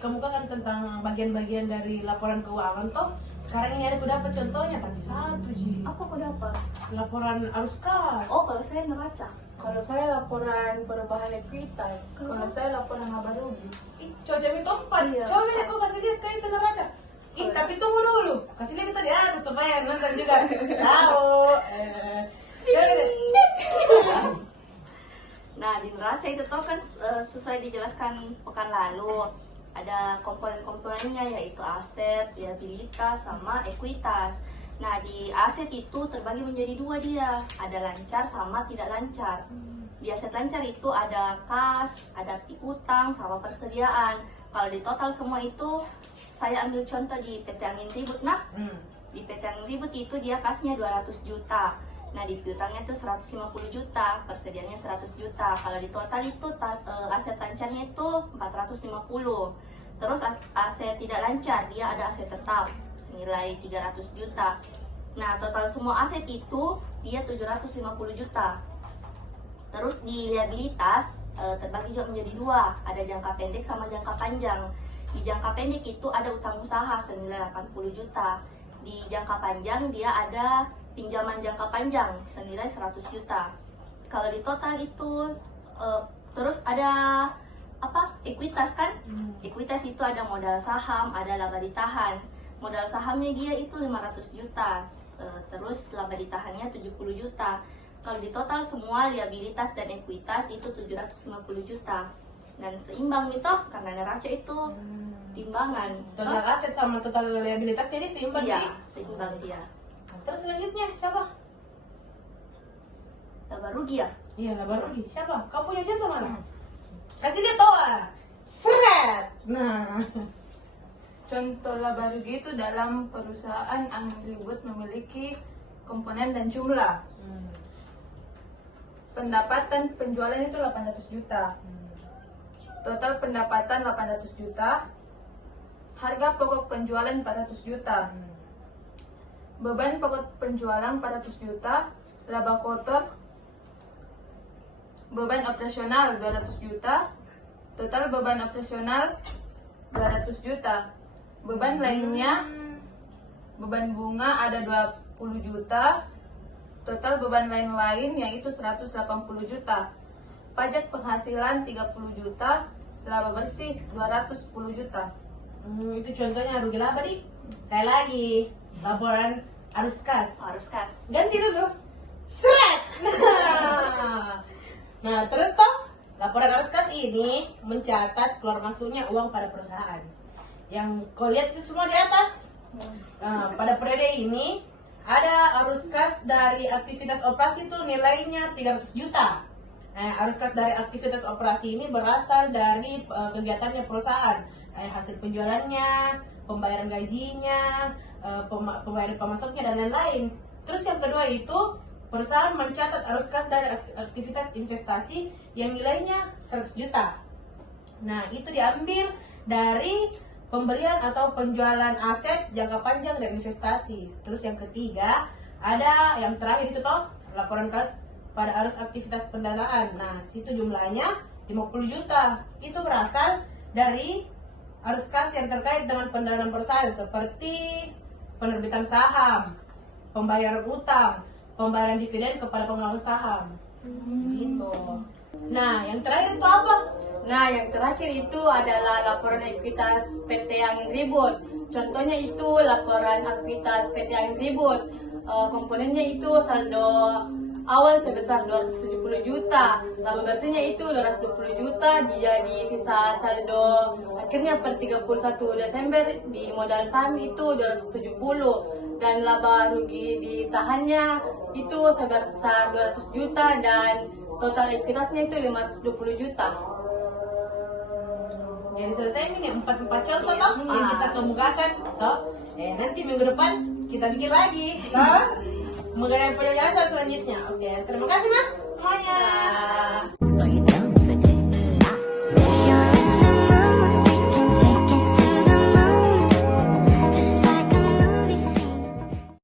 dikemukakan tentang bagian-bagian dari laporan keuangan toh. Sekarang ini ada dapat contohnya, tapi satu Ji. Apa kau dapat? Laporan arus kas. Oh, kalau saya neraca. Kalau saya laporan perubahan ekuitas, kalau saya laporan laba rugi. Ih, coba jam itu 4. Iya, Coba pas. kau kasih lihat kayak itu neraca. Ih, tapi tunggu dulu. Kasih lihat kita di atas supaya nonton juga. Tahu. Nah, di neraca itu tuh kan sesuai dijelaskan pekan lalu. Ada komponen-komponennya yaitu aset, liabilitas, sama ekuitas. Nah, di aset itu terbagi menjadi dua dia. Ada lancar sama tidak lancar. Di aset lancar itu ada kas, ada piutang, sama persediaan. Kalau di total semua itu, saya ambil contoh di PT Angin Ribut. Nah, di PT Angin Ribut itu dia kasnya 200 juta. Nah, di piutangnya itu 150 juta, persediaannya 100 juta. Kalau di total itu aset lancarnya itu 450. Terus aset tidak lancar, dia ada aset tetap senilai 300 juta. Nah, total semua aset itu dia 750 juta. Terus di liabilitas terbagi juga menjadi dua, ada jangka pendek sama jangka panjang. Di jangka pendek itu ada utang usaha senilai 80 juta. Di jangka panjang dia ada pinjaman jangka panjang senilai 100 juta. Kalau di total itu terus ada ekuitas kan? Ekuitas itu ada modal saham, ada laba ditahan. Modal sahamnya dia itu 500 juta. Terus laba ditahannya 70 juta. Kalau di total semua liabilitas dan ekuitas itu 750 juta. Dan seimbang itu karena neraca itu timbangan. Total aset sama total liabilitas jadi seimbang. Iya, Ji? seimbang dia. Terus selanjutnya siapa? Laba rugi ya? Iya, laba rugi. Siapa? Kau punya contoh mana? Kasih dia toa. Seret. Nah. Contoh laba rugi itu dalam perusahaan Angin Ribut memiliki komponen dan jumlah. Pendapatan penjualan itu 800 juta. Total pendapatan 800 juta. Harga pokok penjualan 400 juta. Beban pokok penjualan 400 juta. Laba kotor. Beban operasional 200 juta. Total beban operasional 200 juta. Beban lainnya, beban bunga ada 20 juta. Total beban lain-lain yaitu 180 juta. Pajak penghasilan 30 juta. Laba bersih 210 juta. Itu contohnya rugi laba nih. Saya lagi laporan arus kas. Harus kas. Ganti dulu. Seret. Nah, terus toh laporan arus kas ini mencatat keluar masuknya uang pada perusahaan. Yang kau lihat itu semua di atas. Nah, pada periode ini ada arus kas dari aktivitas operasi itu nilainya 300 juta. Nah, arus kas dari aktivitas operasi ini berasal dari kegiatannya perusahaan. Hasil penjualannya, pembayaran gajinya, pembayaran pemasoknya dan lain-lain. Terus yang kedua itu perusahaan mencatat arus kas dari aktivitas investasi yang nilainya 100 juta. Nah, itu diambil dari pembelian atau penjualan aset jangka panjang dan investasi. Terus yang ketiga, ada yang terakhir itu toh laporan kas pada arus aktivitas pendanaan. Nah, situ jumlahnya 50 juta. Itu berasal dari arus kas yang terkait dengan pendanaan perusahaan seperti penerbitan saham, pembayaran utang, pembayaran dividen kepada pengelola saham. Gitu. Nah, yang terakhir itu apa? Nah, yang terakhir itu adalah laporan ekuitas PT Angin Ribut. Contohnya itu laporan ekuitas PT Angin Ribut. Komponennya itu saldo awal sebesar 270 juta, laba bersihnya itu 220 juta, jadi sisa saldo akhirnya per 31 Desember di modal saham itu 270 dan laba rugi ditahannya itu sebesar 200 juta dan total ekuitasnya itu 520 juta. Jadi selesai ini 4 contoh toh yang kita kemukakan toh. Nanti minggu depan kita bikin lagi toh mengenai penjelasan selanjutnya. Oke, terima kasih Mas semuanya.